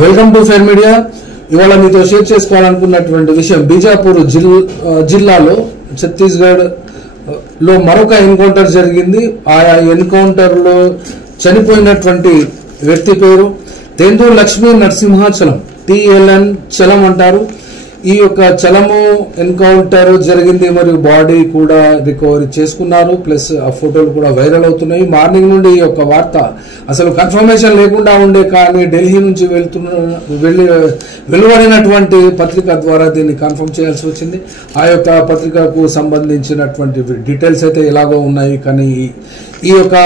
Welcome to fair media. ఇవాళ మీతో share చేసుకోవాలనుకున్నటువంటి విషయం, బీజాపూర్ జిల్లాలో ఛత్తీస్గఢ్ లో మరొక ఎన్కౌంటర్ జరిగింది. ఆ ఎన్కౌంటర్ లో చనిపోయినటువంటి వ్యక్తి పేరు తేందూర్ లక్ష్మీ నరసింహాచలం, TLN చలం అంటారు. ఈ యొక్క చలము ఎన్కౌంటర్ జరిగింది మరియు బాడీ కూడా రికవరీ చేసుకున్నారు. ప్లస్ ఆ ఫోటోలు కూడా వైరల్ అవుతున్నాయి. మార్నింగ్ నుండి ఈ యొక్క వార్త అసలు కన్ఫర్మేషన్ లేకుండా ఉండే, కానీ ఢిల్లీ నుంచి వెలువడినటువంటి పత్రిక ద్వారా దీన్ని కన్ఫర్మ్ చేయాల్సి వచ్చింది. ఆ యొక్క పత్రికకు సంబంధించినటువంటి డీటెయిల్స్ అయితే ఎలాగో ఉన్నాయి. కానీ ఈ యొక్క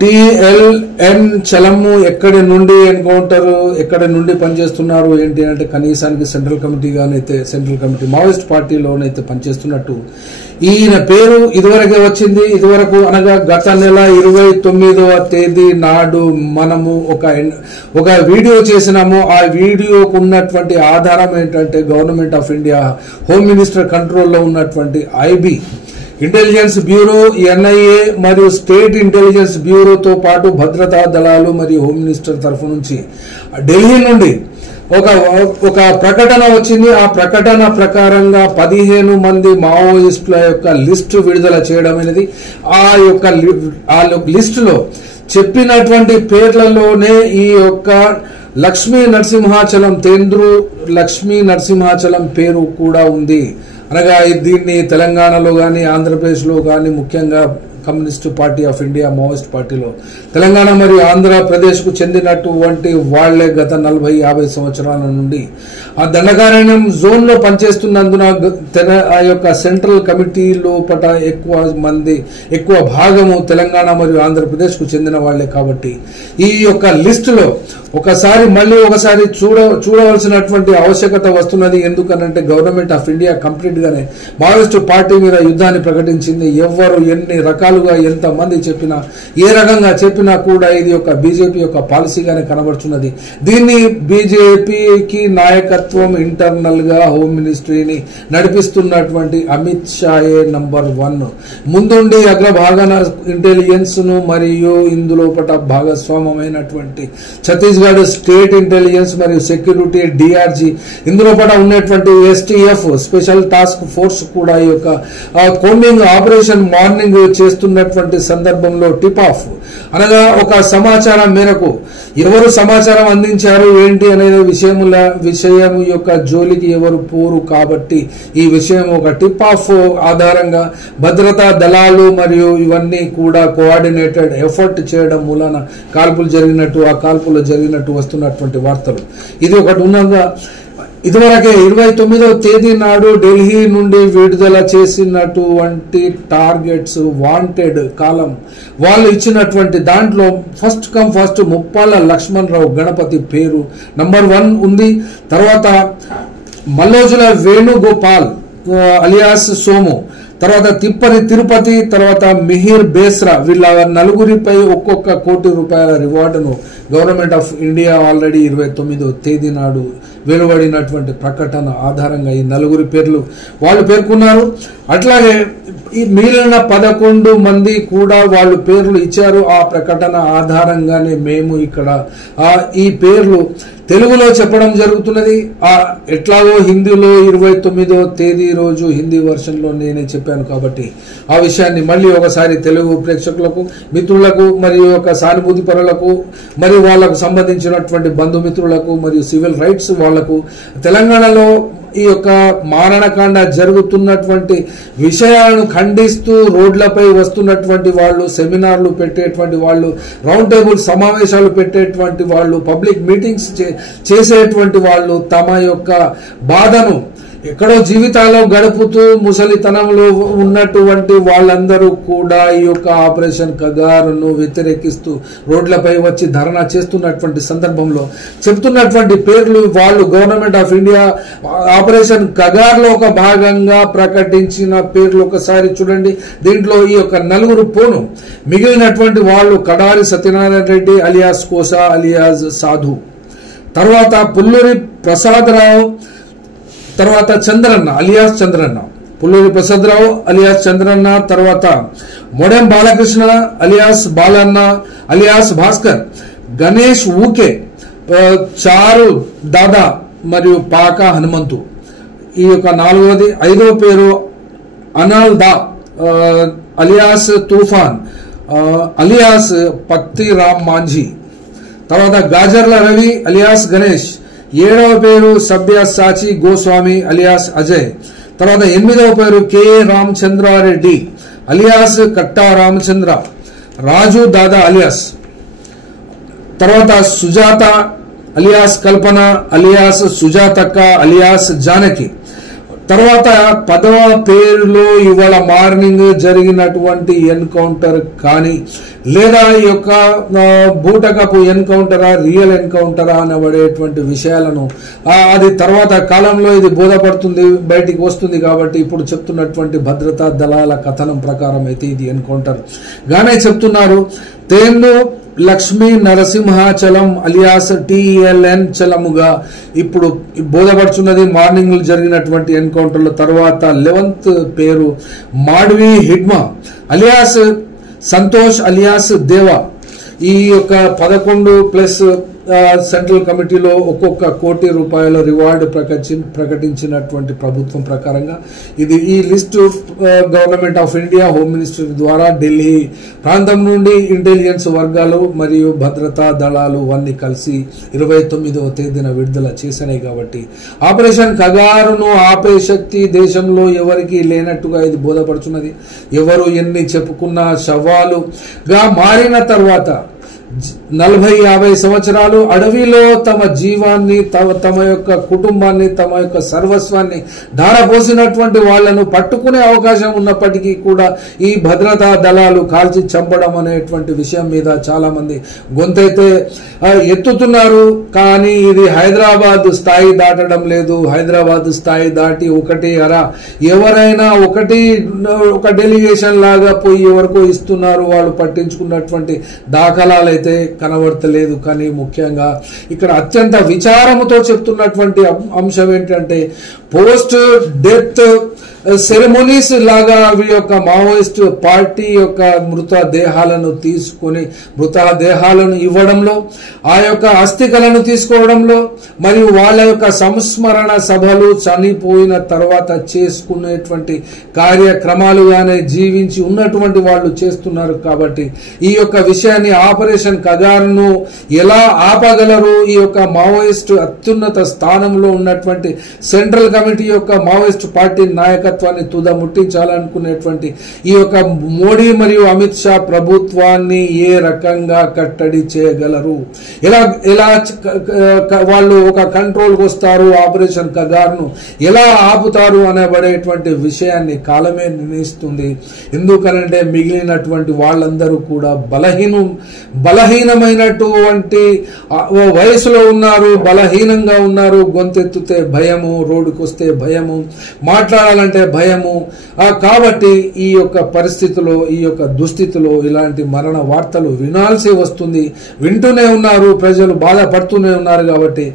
TLN చలము ఎక్కడి నుండి ఎన్కౌంటర్, ఎక్కడి నుండి పనిచేస్తున్నారు ఏంటి అంటే, కనీసానికి సెంట్రల్ కమిటీ మావోయిస్ట్ పార్టీలోనైతే పనిచేస్తున్నట్టు ఈయన పేరు ఇదివరకే వచ్చింది. ఇదివరకు అనగా గత నెల 29వ తేదీ నాడు మనము ఒక వీడియో చేసినాము. ఆ వీడియోకు ఉన్నటువంటి ఆధారం ఏంటంటే, government of India home minister కంట్రోల్లో ఉన్నటువంటి IB ఇంటెలిజెన్స్ బ్యూరో, NIA మరియు స్టేట్ ఇంటెలిజెన్స్ బ్యూరోతో పాటు భద్రతా దళాలు మరియు హోమ్ మినిస్టర్ తరఫు నుంచి ఢిల్లీ నుండి ఒక ప్రకటన వచ్చింది. ఆ ప్రకటన ప్రకారంగా 15 మంది మావోయిస్టుల యొక్క లిస్టు విడుదల చేయడం అనేది, ఆ లిస్టులో చెప్పినటువంటి పేర్లలోనే ఈ యొక్క లక్ష్మీ నరసింహాచలం, తేందూర్ లక్ష్మీ నరసింహాచలం పేరు కూడా ఉంది. అనగా దీన్ని తెలంగాణలో కానీ ఆంధ్రప్రదేశ్లో కానీ, ముఖ్యంగా communist party of India Maoist పార్టీలో తెలంగాణ మరియు ఆంధ్రప్రదేశ్కు చెందినటువంటి వాళ్లే గత 40-50 సంవత్సరాల నుండి ఆ దండకారణ్యం జోన్లో పనిచేస్తున్నందున ఆ యొక్క సెంట్రల్ కమిటీ లోపల ఎక్కువ భాగము తెలంగాణ మరియు ఆంధ్రప్రదేశ్కు చెందిన వాళ్లే. కాబట్టి ఈ యొక్క లిస్టులో మళ్ళీ ఒకసారి చూడవలసినటువంటి ఆవశ్యకత వస్తున్నది. ఎందుకనంటే, గవర్నమెంట్ ఆఫ్ ఇండియా కంప్లీట్ గానే మావోయిస్టు పార్టీ మీద యుద్ధాన్ని ప్రకటించింది. ఎవరు ఎన్ని రకాలుగా ఎంతమంది చెప్పినా, ఏ రకంగా చెప్పినా కూడా ఇది ఒక బీజేపీ యొక్క పాలసీగానే కనబడుతున్నది. దీన్ని బీజేపీకి నాయకత్వం ఇంటర్నల్ గా హోమ్ మినిస్ట్రీని నడిపిస్తున్నటువంటి అమిత్ షాయే నంబర్ 1. ముందుండి అగ్రభాగాన ఇంటెలిజెన్స్ ను మరియు ఇందులో భాగస్వామ్యమైనటువంటి ఛత్తీస్గఢ్ స్టేట్ ఇంటెలిజెన్స్ మరియు సెక్యూరిటీ DRG, ఇందులో ఉన్నటువంటి STF స్పెషల్ టాస్క్ ఫోర్స్ కూడా ఈ యొక్క కోంబింగ్ ఆపరేషన్ మార్నింగ్ చేస్తున్నటువంటి సందర్భంలో టిప్ ఆఫ్ అనగా ఒక సమాచారం మేరకు ఎవరు సమాచారం అందించారు ఏంటి అనేది విషయం యొక్క జోలికి ఎవరు పోరు. కాబట్టి ఈ విషయం ఒక టిప్ ఆఫ్ ఆధారంగా భద్రతా దళాలు మరియు ఇవన్నీ కూడా కోఆర్డినేటెడ్ ఎఫర్ట్ చేయడం మూలన కాల్పులు జరిగినట్టు వస్తున్నటువంటి వార్తలు. ఇది ఒకటి ఉన్నగా, ఇదివరకే 29వ తేదీ నాడు ఢిల్లీ నుండి విడుదల చేసినటువంటి టార్గెట్స్ వాంటెడ్ కాలం వాళ్ళు ఇచ్చినటువంటి దాంట్లో ఫస్ట్ ముప్పాల లక్ష్మణరావు గణపతి పేరు నంబర్ 1 ఉంది. తర్వాత మల్లోజుల వేణుగోపాల్ అలియాస్ సోము, తర్వాత తిప్పని తిరుపతి, తర్వాత మిహిర్ బేస్రా, వీళ్ళ నలుగురిపై ఒక్కొక్క ₹1 కోటి రివార్డును గవర్నమెంట్ ఆఫ్ ఇండియా ఆల్రెడీ 29వ తేదీ నాడు వెలువడినటువంటి ప్రకటన ఆధారంగా ఈ నలుగురి పేర్లు వాళ్ళు పేర్కొన్నారు. అట్లాగే ఈ మిగిలిన 11 మంది కూడా వాళ్ళు పేర్లు ఇచ్చారు. ఆ ప్రకటన ఆధారంగానే మేము ఇక్కడ ఈ పేర్లు తెలుగులో చెప్పడం జరుగుతున్నది. ఎట్లాగో హిందీలో 29వ తేదీ రోజు హిందీ వర్షన్ లో నేనే చెప్పాను కాబట్టి ఆ విషయాన్ని మళ్ళీ ఒకసారి తెలుగు ప్రేక్షకులకు, మిత్రులకు మరియు ఒక సానుభూతి పరులకు మరియు వాళ్లకు సంబంధించినటువంటి బంధుమిత్రులకు మరియు సివిల్ రైట్స్ వాళ్లకు, తెలంగాణలో ఈ యొక్క మారణకాండ జరుగుతున్నటువంటి విషయాలను ఖండిస్తూ రోడ్లపై వస్తున్నటువంటి వాళ్ళు, సెమినార్లు పెట్టేటువంటి వాళ్ళు, రౌండ్ టేబుల్ సమావేశాలు పెట్టేటువంటి వాళ్ళు, పబ్లిక్ మీటింగ్స్ చేసేటువంటి వాళ్ళు, తమ యొక్క బాధను ఎక్కడో జీవితాల్లో గడుపుతూ ముసలితనంలో ఉన్నటువంటి వాళ్ళందరూ కూడా ఈ యొక్క ఆపరేషన్ కగారును వ్యతిరేకిస్తూ రోడ్లపై వచ్చి ధర్నా చేస్తున్నటువంటి సందర్భంలో చెప్తున్నటువంటి పేర్లు వాళ్ళు గవర్నమెంట్ ఆఫ్ ఇండియా ఆపరేషన్ కగార్లో ఒక భాగంగా ప్రకటించిన పేర్లు ఒకసారి చూడండి. దీంట్లో ఈ యొక్క నలుగురు పోను, మిగిలినటువంటి వాళ్ళు కడారి సత్యనారాయణ రెడ్డి అలియాస్ కోసా అలియాస్ సాధు, తర్వాత పుల్లూరి ప్రసాదరావు, తర్వాత చంద్రన్న అలియాస్ చంద్రన్న, పుల్లూరి ప్రసాదరావు అలియాస్ చంద్రన్న, తర్వాత మొడెం బాలకృష్ణ అలియాస్ బాలన్న అలియాస్ భాస్కర్, గణేష్ ఊకే, చారు దాదా మరియు పాక హనుమంతు ఈ యొక్క నాలుగవది. ఐదవ పేరు అనాల్ దా అలియాస్ తూఫాన్ అలియాస్ పత్తి రామ్ మాంఝీ. తర్వాత గాజర్ల రవి అలియాస్ గణేష్. ఏడవ పేరు సభ్య సాచి గోస్వామి అలియాస్ అజయ్. తర్వాత ఎనిమిదవ పేరు కె రామచంద్రారెడ్డి అలియాస్ కట్టా రామచంద్ర రాజు దాదా అలియాస్. తర్వాత సుజాత అలియాస్ కల్పన అలియాస్ సుజాతక్క అలియాస్ జానకి. తర్వాత 10వ పేరులో ఇవాళ మార్నింగ్ జరిగినటువంటి ఎన్కౌంటర్ కానీ లేదా ఈ యొక్క బూటకపు ఎన్కౌంటరా రియల్ ఎన్కౌంటరా అనబడేటువంటి విషయాలను అది తర్వాత కాలంలో ఇది బోధపడుతుంది, బయటికి వస్తుంది. కాబట్టి ఇప్పుడు చెప్తున్నటువంటి భద్రతా దళాల కథనం ప్రకారం అయితే ఇది ఎన్కౌంటర్ గానే చెప్తున్నారు. తేన్ను లక్ష్మీ నరసింహాచలం అలియాస్ టిఎల్ఎన్ చలముగా ఇప్పుడు బోధపడుచున్నది. మార్నింగ్ జరిగినటువంటి ఎన్కౌంటర్ల తర్వాత 11th పేరు మాడ్వి హిడ్మా అలియాస్ సంతోష్ అలియాస్ దేవా. ఈ యొక్క 11+ సెంట్రల్ కమిటీలో ఒక్కొక్క కోటి రూపాయల రివార్డు ప్రకటించినటువంటి ప్రభుత్వం ప్రకారంగా ఇది ఈ list government of India home ministry ద్వారా ఢిల్లీ ప్రాంతం నుండి ఇంటెలిజెన్స్ వర్గాలు మరియు భద్రతా దళాలు అన్ని కలిసి 29వ తేదీన విడుదల చేసినాయి. కాబట్టి ఆపరేషన్ కగారును ఆపే శక్తి దేశంలో ఎవరికి లేనట్టుగా ఇది బోధపడుతున్నది. ఎవరు ఎన్ని చెప్పుకున్న శవాలుగా మారిన తర్వాత 40-50 సంవత్సరాలు అడవిలో తమ జీవాన్ని తమ యొక్క కుటుంబాన్ని తమ యొక్క సర్వస్వాన్ని ధారపోసినటువంటి వాళ్లను పట్టుకునే అవకాశం ఉన్నప్పటికీ కూడా ఈ భద్రతా దళాలు కాల్చి చంపడం అనేటువంటి విషయం మీద చాలా మంది గొంతైతే ఎత్తుతున్నారు. కానీ ఇది హైదరాబాద్ స్థాయి దాటడం లేదు. హైదరాబాద్ స్థాయి దాటి ఎవరైనా ఒక డెలిగేషన్ లాగా పోయి ఎవరికో ఇస్తున్నారు, వాళ్ళు పట్టించుకున్నటువంటి దాఖలాలు అయితే కనబడతలేదు. కానీ ముఖ్యంగా ఇక్కడ అత్యంత విచారముతో చెప్తున్నటువంటి అంశం ఏంటంటే పోస్ట్ డెత్ సెరమోనీస్ లాగా ఈ యొక్క మావోయిస్ట్ పార్టీ యొక్క మృతదేహాలను తీసుకుని మృతదేహాలను ఇవ్వడంలో, ఆ యొక్క అస్థికలను తీసుకోవడంలో మరియు వాళ్ళ యొక్క సంస్మరణ సభలు చనిపోయిన తర్వాత చేసుకునేటువంటి కార్యక్రమాలుగానే జీవించి ఉన్నటువంటి వాళ్ళు చేస్తున్నారు. కాబట్టి ఈ యొక్క విషయాన్ని ఆపరేషన్ కగారును ఎలా ఆపగలరు? ఈ యొక్క మావోయిస్ట్ అత్యున్నత స్థానంలో ఉన్నటువంటి సెంట్రల్ కమిటీ యొక్క మావోయిస్ట్ పార్టీ నాయకత్వాన్ని ముట్టించాలనుకునేటువంటి ఈ యొక్క మోడీ మరియు అమిత్ షా ప్రభుత్వాన్ని ఏ రకంగా కట్టడి చేయగలరు? ఎలా వాళ్ళు ఒక కంట్రోల్కి వస్తారు? ఆపరేషన్ కగార్ను ఎలా ఆపుతారు అనబడేటువంటి విషయాన్ని కాలమే నిర్ణయిస్తుంది. ఎందుకనంటే మిగిలినటువంటి వాళ్ళందరూ కూడా బలహీనమైనటువంటి వయసులో ఉన్నారు, బలహీనంగా ఉన్నారు. గొంతెత్తితే భయము, రోడ్డుకు వస్తే భయము, మాట్లాడాలంటే భయము. కాబట్టి ఈ యొక్క పరిస్థితిలో, ఈ యొక్క దుస్థితిలో ఇలాంటి మరణ వార్తలు వినాల్సి వస్తుంది. వింటూనే ఉన్నారు, ప్రజలు బాధపడుతూనే ఉన్నారు. కాబట్టి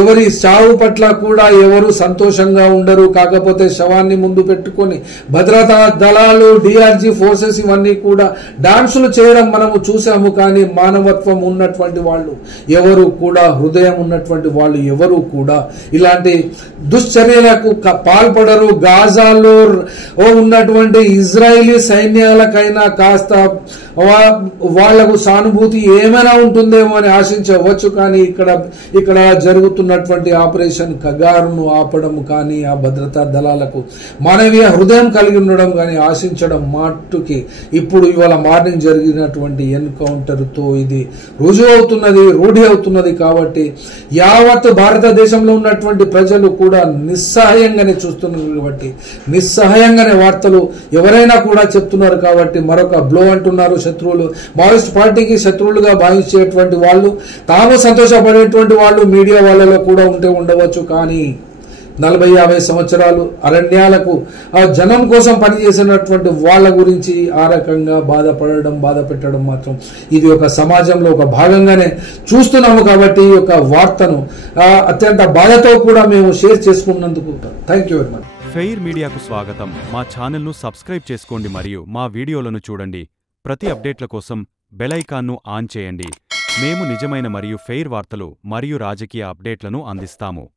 ఎవరి చావు పట్ల కూడా ఎవరు సంతోషంగా ఉండరు. కాకపోతే శవాన్ని ముందు పెట్టుకొని భద్రతా దళాలు, డిఆర్జీ ఫోర్సెస్ ఇవన్నీ కూడా డాన్సులు చేయడం మనము చూసాము. కానీ మానవత్వం ఉన్నటువంటి వాళ్ళు ఎవరు కూడా, హృదయం ఉన్నటువంటి వాళ్ళు ఎవరు కూడా ఇలాంటి దుశ్చర్యలకు పాల్పడరు. గాజాలో ఉన్నటువంటి ఇజ్రాయిలీ సైన్యాలకైనా కాస్త వాళ్లకు సానుభూతి ఏమైనా ఉంటుందేమో అని ఆశించవచ్చు. కానీ ఇక్కడ జరుగుతున్నటువంటి ఆపరేషన్ కగారును ఆపడం కానీ, ఆ భద్రతా దళాలకు మానవీయ హృదయం కలిగి ఉండడం కానీ ఆశించడం మాటుకి ఇప్పుడు ఇవాళ మార్నింగ్ జరిగినటువంటి ఎన్కౌంటర్ తో ఇది రుజువు అవుతున్నది, రూఢి అవుతున్నది. కాబట్టి యావత్ భారతదేశంలో ఉన్నటువంటి ప్రజలు కూడా నిస్సహాయంగానే చూస్తున్నారు. కాబట్టి నిస్సహాయంగానే వార్తలు ఎవరైనా కూడా చెప్తున్నారు. కాబట్టి మరొక బ్లో అంటున్నారు శత్రువులు, మావోయిస్ట్ పార్టీకి శత్రువులుగా భావించేటువంటి వాళ్ళు, తాము సంతోషపడేటువంటి వాళ్ళు మీడియా వాళ్ళలో కూడా ఉండవచ్చు. కానీ 40-50 సంవత్సరాలు అరణ్యాలకు ఆ జనం కోసం పనిచేసినటువంటి వాళ్ళ గురించి ఆ రకంగా బాధ పెట్టడం మాత్రం ఇది ఒక సమాజంలో ఒక భాగంగానే చూస్తున్నాము. కాబట్టి ఈ యొక్క వార్తను అత్యంత బాధతో కూడా మేము షేర్ చేసుకున్నందుకు thank you very much. Fair మీడియాకు స్వాగతం. మా ఛానల్ను సబ్స్క్రైబ్ చేసుకోండి మరియు మా వీడియోలను చూడండి. ప్రతి అప్డేట్ల కోసం బెల్ ఐకాన్ను ఆన్ చేయండి. మేము నిజమైన మరియు ఫెయిర్ వార్తలు మరియు రాజకీయ అప్డేట్లను అందిస్తాము.